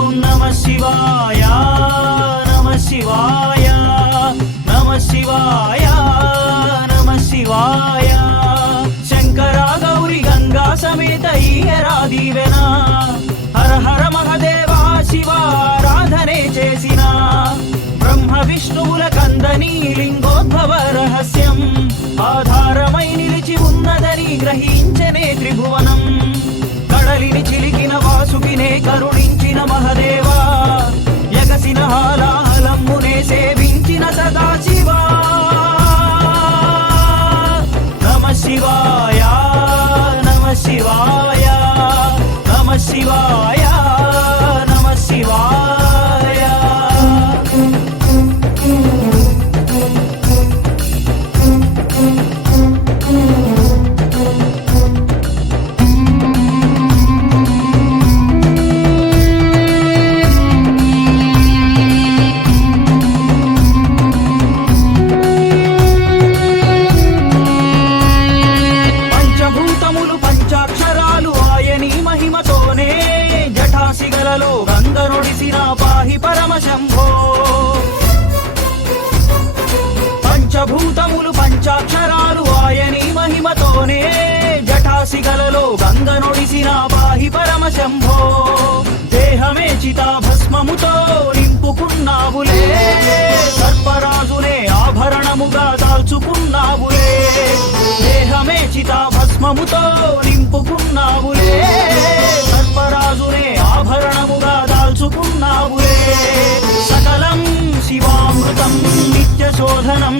ఓం నమ శివాయ నమ శివాయ నమ శివాయ నమ శివాయ. శంకర గౌరి గంగా సమేత ఈయరా దీవెన హర హర మహదేవ శివారాధనే చేసిన. బ్రహ్మ విష్ణువుల కందని లింగోద్భవ రహస్యం ఆధారమై నిలిచి ఉన్నదని గ్రహించనే త్రిభువనం. కడలిని చిలికిన వాసుకినే కరుణించిన మహదేవా ఎగసిన హాలాహలమ్మునే సేవించిన సదాశివా. నమ శివాయ నమ శివాయ జటాసిగలలో గంగనొడిసిన పాహి పరమ శంభో. పంచభూతములు పంచాక్షరాలు ఆయని మహిమతోనే జటాసిగలలో గంగనొడిసిన పాహి పరమ శంభో. దేహమే చితాభస్మముతో నింపుకున్నావులే సర్పరాజునే ఆభరణముగా దాల్చుకున్నావులే. దేహమే చితాభస్మముతో నింపుకున్నావు దాల్చుకున్నావులే సకలం శివామృతం నిత్య శోధనం